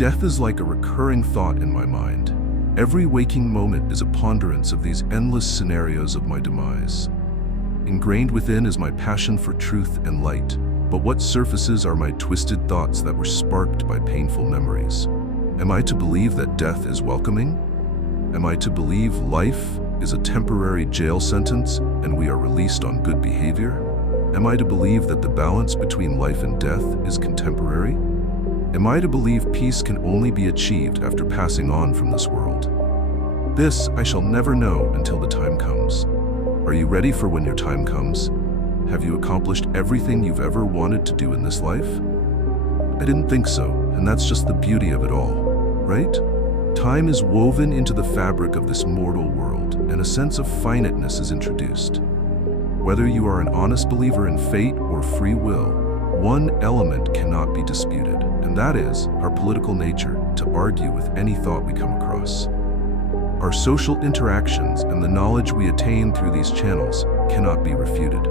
Death is like a recurring thought in my mind. Every waking moment is a ponderance of these endless scenarios of my demise. Ingrained within is my passion for truth and light, but what surfaces are my twisted thoughts that were sparked by painful memories? Am I to believe that death is welcoming? Am I to believe life is a temporary jail sentence and we are released on good behavior? Am I to believe that the balance between life and death is contemporary? Am I to believe peace can only be achieved after passing on from this world? This I shall never know until the time comes. Are you ready for when your time comes? Have you accomplished everything you've ever wanted to do in this life? I didn't think so, and that's just the beauty of it all, right? Time is woven into the fabric of this mortal world, and a sense of finiteness is introduced. Whether you are an honest believer in fate or free will, one element cannot be disputed, and that is our political nature to argue with any thought we come across. Our social interactions and the knowledge we attain through these channels cannot be refuted.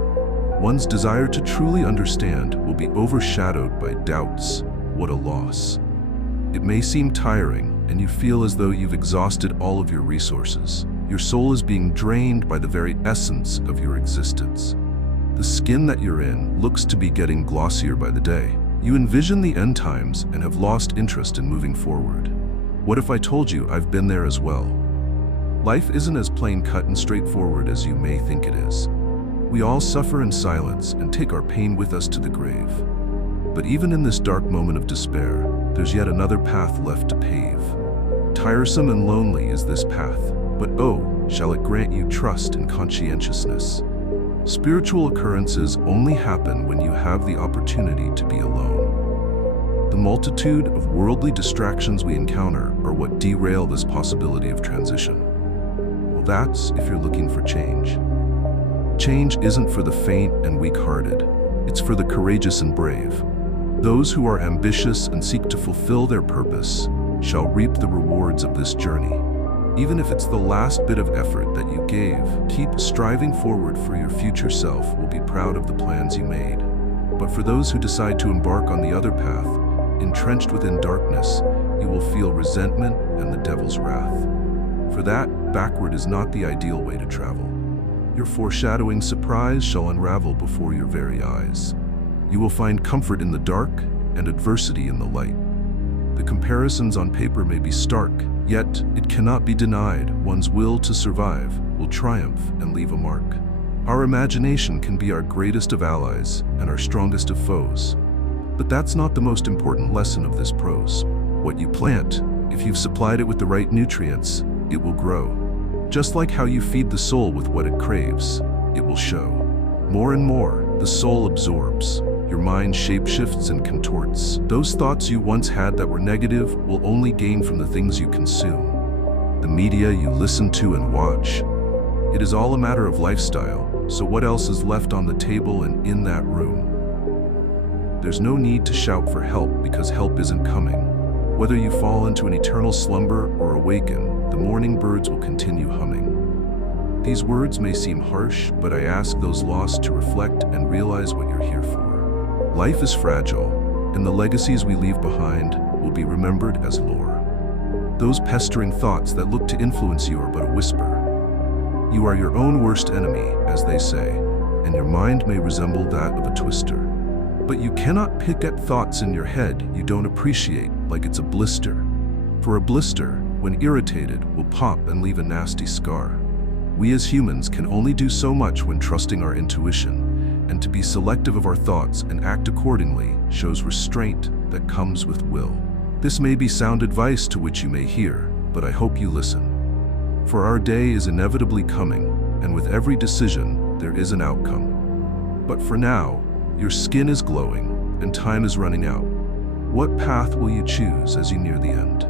One's desire to truly understand will be overshadowed by doubts. What a loss. It may seem tiring, and you feel as though you've exhausted all of your resources. Your soul is being drained by the very essence of your existence. The skin that you're in looks to be getting glossier by the day. You envision the end times and have lost interest in moving forward. What if I told you I've been there as well? Life isn't as plain cut and straightforward as you may think it is. We all suffer in silence and take our pain with us to the grave. But even in this dark moment of despair, there's yet another path left to pave. Tiresome and lonely is this path, but oh, shall it grant you trust and conscientiousness. Spiritual occurrences only happen when you have the opportunity to be alone. The multitude of worldly distractions we encounter are what derail this possibility of transition. Well, that's if you're looking for change. Change isn't for the faint and weak-hearted. It's for the courageous and brave. Those who are ambitious and seek to fulfill their purpose shall reap the rewards of this journey. Even if it's the last bit of effort that you gave, keep striving forward, for your future self will be proud of the plans you made. But for those who decide to embark on the other path, entrenched within darkness, you will feel resentment and the devil's wrath. For that, backward is not the ideal way to travel. Your foreshadowing surprise shall unravel before your very eyes. You will find comfort in the dark and adversity in the light. The comparisons on paper may be stark, yet it cannot be denied one's will to survive will triumph and leave a mark. Our imagination can be our greatest of allies and our strongest of foes. But that's not the most important lesson of this prose. What you plant, if you've supplied it with the right nutrients, it will grow. Just like how you feed the soul with what it craves, it will show. More and more, the soul absorbs. Your mind shapeshifts and contorts. Those thoughts you once had that were negative will only gain from the things you consume, the media you listen to and watch. It is all a matter of lifestyle, so what else is left on the table and in that room? There's no need to shout for help because help isn't coming. Whether you fall into an eternal slumber or awaken, the morning birds will continue humming. These words may seem harsh, but I ask those lost to reflect and realize what you're here for. Life is fragile, and the legacies we leave behind will be remembered as lore. Those pestering thoughts that look to influence you are but a whisper. You are your own worst enemy, as they say, and your mind may resemble that of a twister. But you cannot pick at thoughts in your head you don't appreciate like it's a blister. For a blister, when irritated, will pop and leave a nasty scar. We as humans can only do so much when trusting our intuition, and to be selective of our thoughts and act accordingly shows restraint that comes with will. This may be sound advice to which you may hear, but I hope you listen. For our day is inevitably coming, and with every decision, there is an outcome. But for now, your skin is glowing, and time is running out. What path will you choose as you near the end?